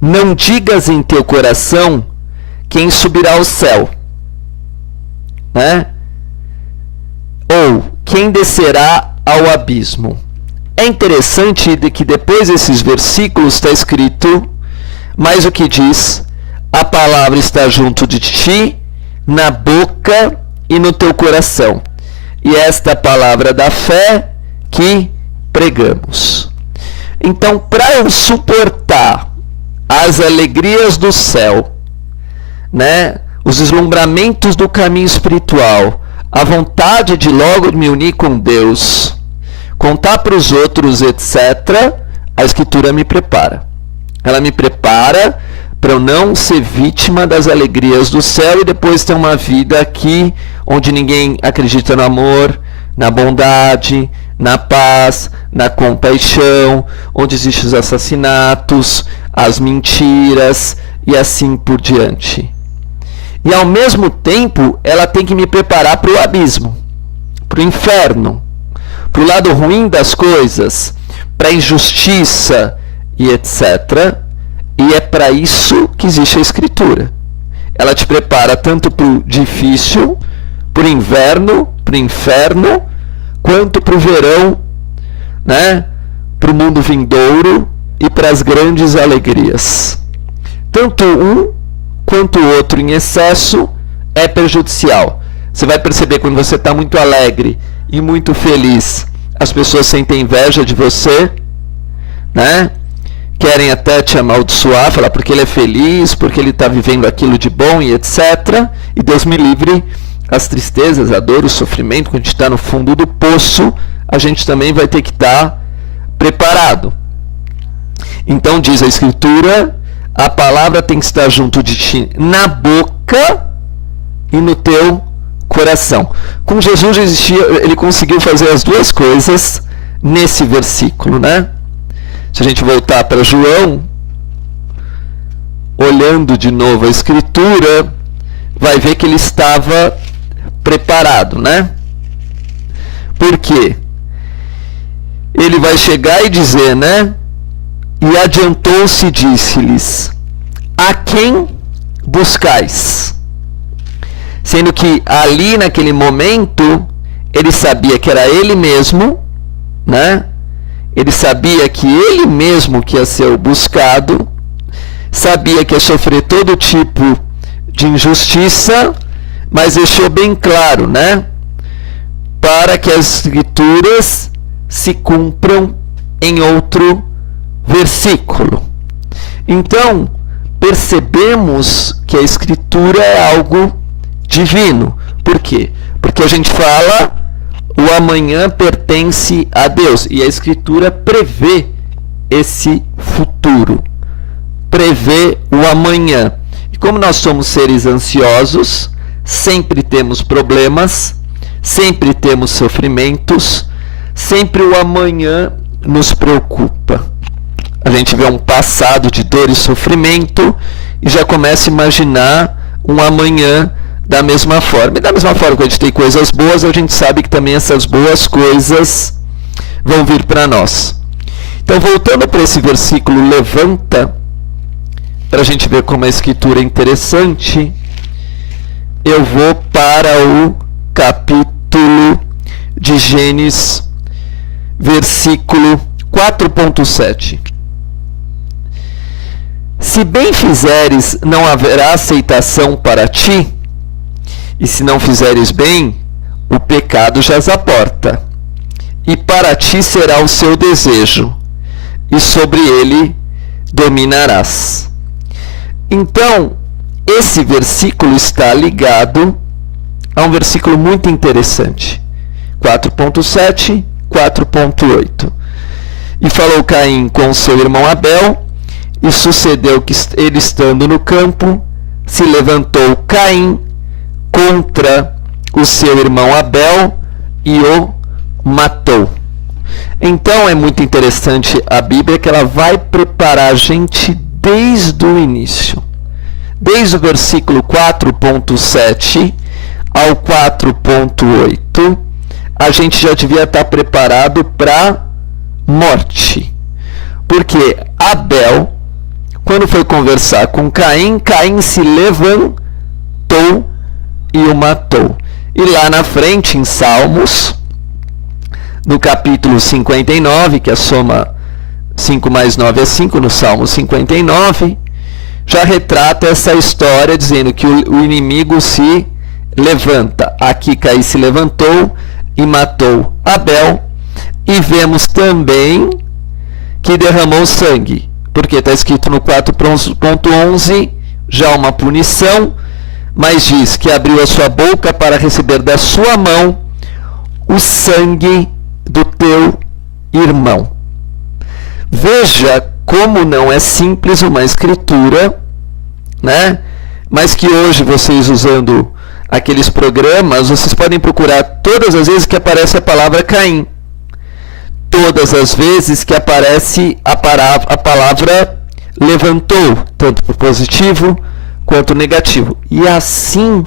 não digas em teu coração quem subirá ao céu, né? Ou quem descerá ao abismo. É interessante de que depois desses versículos está escrito, mas o que diz: a palavra está junto de ti, na boca e no teu coração. E esta é a palavra da fé que pregamos. Então, para eu suportar as alegrias do céu, né, os deslumbramentos do caminho espiritual, a vontade de logo me unir com Deus, contar para os outros, etc., a Escritura me prepara. Ela me prepara para eu não ser vítima das alegrias do céu e depois ter uma vida aqui onde ninguém acredita no amor, na bondade, na paz, na compaixão, onde existem os assassinatos, as mentiras e assim por diante. E ao mesmo tempo, ela tem que me preparar para o abismo, para o inferno, para o lado ruim das coisas, para a injustiça e etc. E é para isso que existe a Escritura. Ela te prepara tanto para o difícil, para o inverno, para o inferno, quanto para o verão, né? Para o mundo vindouro e para as grandes alegrias. Tanto um quanto o outro em excesso é prejudicial. Você vai perceber quando você está muito alegre e muito feliz, as pessoas sentem inveja de você, né? Querem até te amaldiçoar, falar porque ele é feliz, porque ele está vivendo aquilo de bom e etc. E Deus me livre, as tristezas, a dor, o sofrimento, quando a gente está no fundo do poço, a gente também vai ter que estar preparado. Então diz a Escritura, a palavra tem que estar junto de ti na boca e no teu coração. Com Jesus ele conseguiu fazer as duas coisas nesse versículo, né? Se a gente voltar para João, olhando de novo a Escritura, vai ver que ele estava preparado, né? Por quê? Ele vai chegar e dizer, né? E adiantou-se e disse-lhes: a quem buscais? Sendo que ali naquele momento, ele sabia que era ele mesmo, né? Ele sabia que ele mesmo que ia ser o buscado, sabia que ia sofrer todo tipo de injustiça, mas deixou bem claro, né? Para que as Escrituras se cumpram em outro versículo. Então, percebemos que a Escritura é algo divino. Por quê? Porque a gente fala, o amanhã pertence a Deus. E a Escritura prevê esse futuro. Prevê o amanhã. E como nós somos seres ansiosos, sempre temos problemas, sempre temos sofrimentos, sempre o amanhã nos preocupa. A gente vê um passado de dor e sofrimento e já começa a imaginar um amanhã da mesma forma. E da mesma forma que a gente tem coisas boas, a gente sabe que também essas boas coisas vão vir para nós. Então, voltando para esse versículo, levanta, para a gente ver como a Escritura é interessante, eu vou para o capítulo de Gênesis, versículo 4.7. Se bem fizeres, não haverá aceitação para ti, e se não fizeres bem, o pecado jaz à porta, e para ti será o seu desejo, e sobre ele dominarás. Então, esse versículo está ligado a um versículo muito interessante, 4.7, 4.8. E falou Caim com seu irmão Abel, e sucedeu que ele estando no campo, se levantou Caim contra o seu irmão Abel e o matou. Então é muito interessante a Bíblia, que ela vai preparar a gente desde o início. Desde o versículo 4.7 ao 4.8, a gente já devia estar preparado para morte. Porque Abel, quando foi conversar com Caim, Caim se levantou e o matou. E lá na frente, em Salmos, no capítulo 59, que a soma 5 mais 9 é 5, no Salmo 59, já retrata essa história dizendo que o inimigo se levanta. Aqui Caim se levantou e matou Abel. E vemos também que derramou sangue, porque está escrito no 4.11, já uma punição, mas diz que abriu a sua boca para receber da sua mão o sangue do teu irmão. Veja como não é simples uma escritura, né? Mas que hoje vocês, usando aqueles programas, vocês podem procurar todas as vezes que aparece a palavra Caim, todas as vezes que aparece a palavra levantou, tanto por positivo quanto negativo. E é assim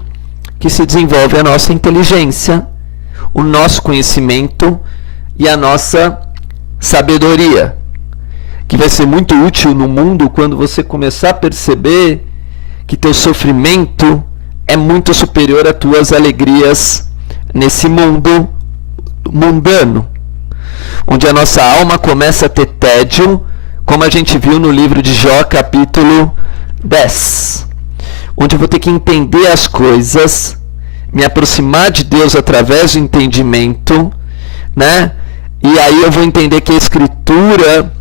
que se desenvolve a nossa inteligência, o nosso conhecimento e a nossa sabedoria, que vai ser muito útil no mundo quando você começar a perceber que teu sofrimento é muito superior às tuas alegrias nesse mundo mundano, onde a nossa alma começa a ter tédio, como a gente viu no livro de Jó, capítulo 10, onde eu vou ter que entender as coisas, me aproximar de Deus através do entendimento, né? E aí eu vou entender que a Escritura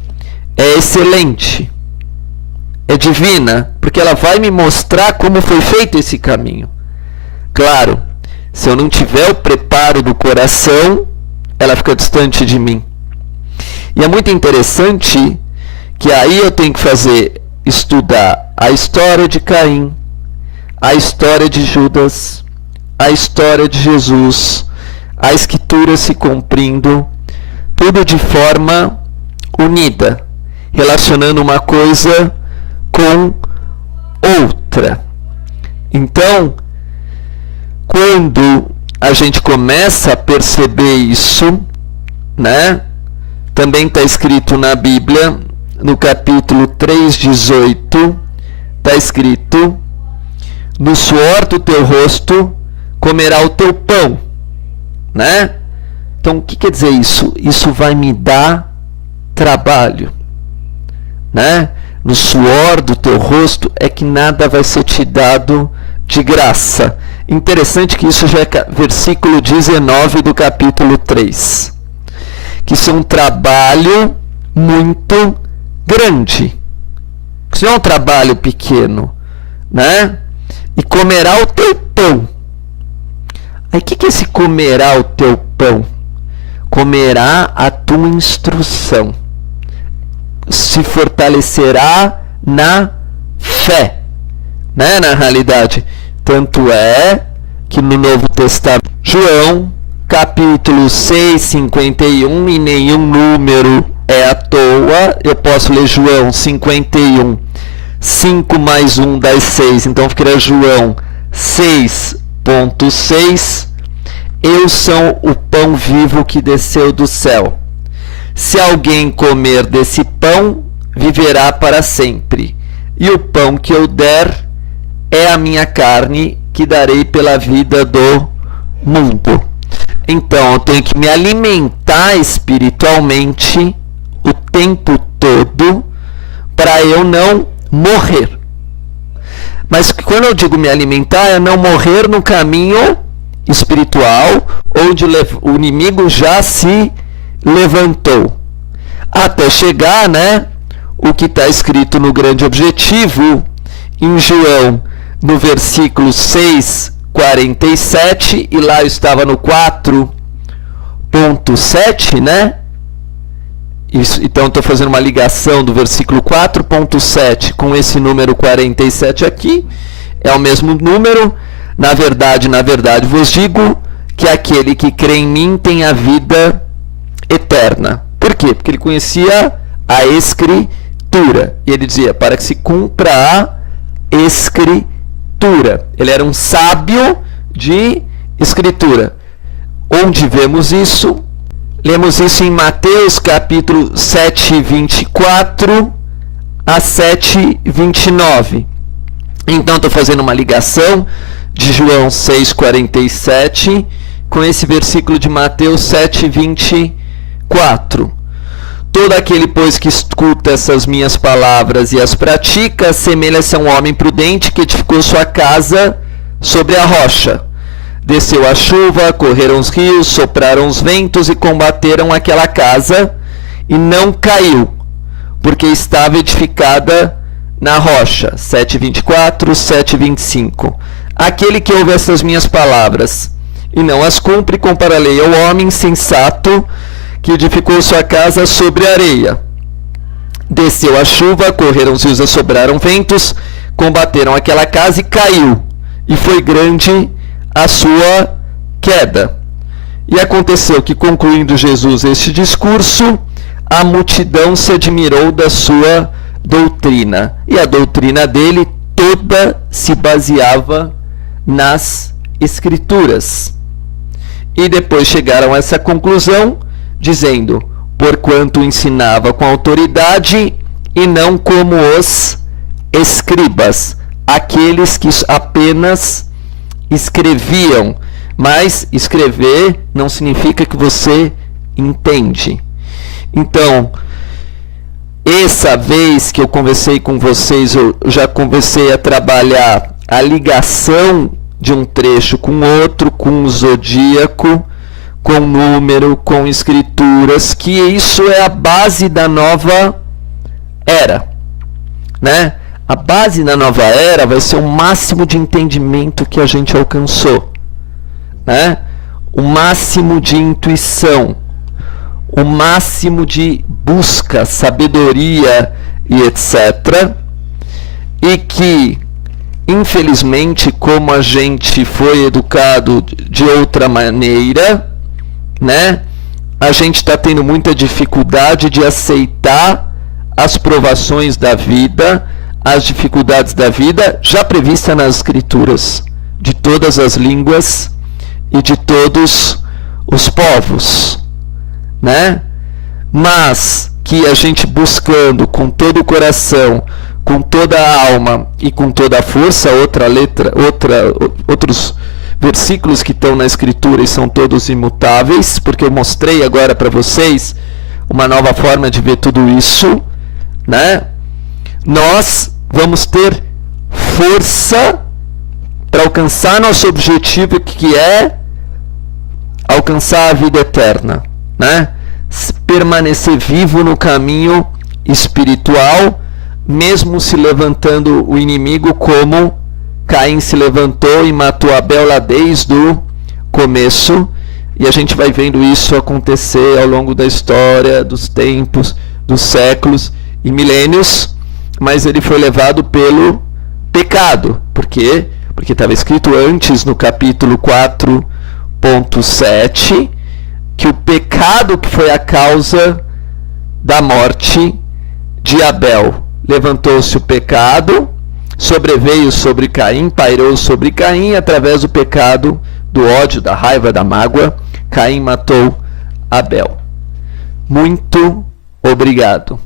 é excelente, é divina, porque ela vai me mostrar como foi feito esse caminho. Claro, se eu não tiver o preparo do coração, ela fica distante de mim. E é muito interessante que aí eu tenho que estudar a história de Caim, a história de Judas, a história de Jesus, a Escritura se cumprindo, tudo de forma unida, relacionando uma coisa com outra. Então, quando a gente começa a perceber isso, né? Também está escrito na Bíblia, no capítulo 3:18, está escrito: no suor do teu rosto comerá o teu pão, né? Então, o que quer dizer isso? Isso vai me dar trabalho, né? No suor do teu rosto é que nada vai ser te dado de graça. Interessante que isso já é versículo 19 do capítulo 3. Que isso é um trabalho muito grande. Isso não é um trabalho pequeno, né? E comerá o teu pão. Aí o que é esse comerá o teu pão? Comerá a tua instrução. Se fortalecerá na fé, né? Na realidade, tanto é que no Novo Testamento, João, capítulo 6:51, e nenhum número é à toa, eu posso ler João 51, 5 mais 1 dá 6, então fica João 6.6, eu sou o pão vivo que desceu do céu. Se alguém comer desse pão, viverá para sempre. E o pão que eu der é a minha carne, que darei pela vida do mundo. Então, eu tenho que me alimentar espiritualmente o tempo todo para eu não morrer. Mas quando eu digo me alimentar, é não morrer no caminho espiritual, onde o inimigo já se levantou, até chegar, né, o que está escrito no grande objetivo em João, no versículo 6:47, e lá eu estava no 4.7, né? Isso, então estou fazendo uma ligação do versículo 4.7 com esse número 47 aqui, é o mesmo número, na verdade vos digo que aquele que crê em mim tem a vida eterna. Por quê? Porque ele conhecia a Escritura. E ele dizia, para que se cumpra a Escritura. Ele era um sábio de Escritura. Onde vemos isso? Lemos isso em Mateus capítulo 7, 24 a 7, 29. Então estou fazendo uma ligação de João 6, 47 com esse versículo de Mateus 7, 24. Todo aquele, pois, que escuta essas minhas palavras e as pratica, assemelha-se a um homem prudente que edificou sua casa sobre a rocha. Desceu a chuva, correram os rios, sopraram os ventos e combateram aquela casa, e não caiu, porque estava edificada na rocha. 7:24, 7:25. Aquele que ouve essas minhas palavras e não as cumpre, compararei ao homem insensato que edificou sua casa sobre a areia. Desceu a chuva, correram os rios, assobraram ventos, combateram aquela casa e caiu, e foi grande a sua queda. E aconteceu que, concluindo Jesus este discurso, a multidão se admirou da sua doutrina. E a doutrina dele toda se baseava nas Escrituras. E depois chegaram a essa conclusão, dizendo, porquanto ensinava com autoridade e não como os escribas, aqueles que apenas escreviam. Mas escrever não significa que você entende. Então, essa vez que eu conversei com vocês, eu já comecei a trabalhar a ligação de um trecho com outro, com o zodíaco, com número, com escrituras, que isso é a base da nova era, né? A base da nova era vai ser o máximo de entendimento que a gente alcançou, né? O máximo de intuição, o máximo de busca, sabedoria e etc. E que, infelizmente, como a gente foi educado de outra maneira, né? A gente está tendo muita dificuldade de aceitar as provações da vida, as dificuldades da vida, já prevista nas Escrituras, de todas as línguas e de todos os povos, né? Mas que a gente buscando com todo o coração, com toda a alma e com toda a força, outros versículos que estão na Escritura e são todos imutáveis, porque eu mostrei agora para vocês uma nova forma de ver tudo isso, né? Nós vamos ter força para alcançar nosso objetivo, que é alcançar a vida eterna, né? Permanecer vivo no caminho espiritual, mesmo se levantando o inimigo, como Caim se levantou e matou Abel lá desde o começo. E a gente vai vendo isso acontecer ao longo da história, dos tempos, dos séculos e milênios. Mas ele foi levado pelo pecado. Por quê? Porque estava escrito antes no capítulo 4.7 que o pecado que foi a causa da morte de Abel. Levantou-se o pecado, sobreveio sobre Caim, pairou sobre Caim, através do pecado, do ódio, da raiva, da mágoa, Caim matou Abel. Muito obrigado.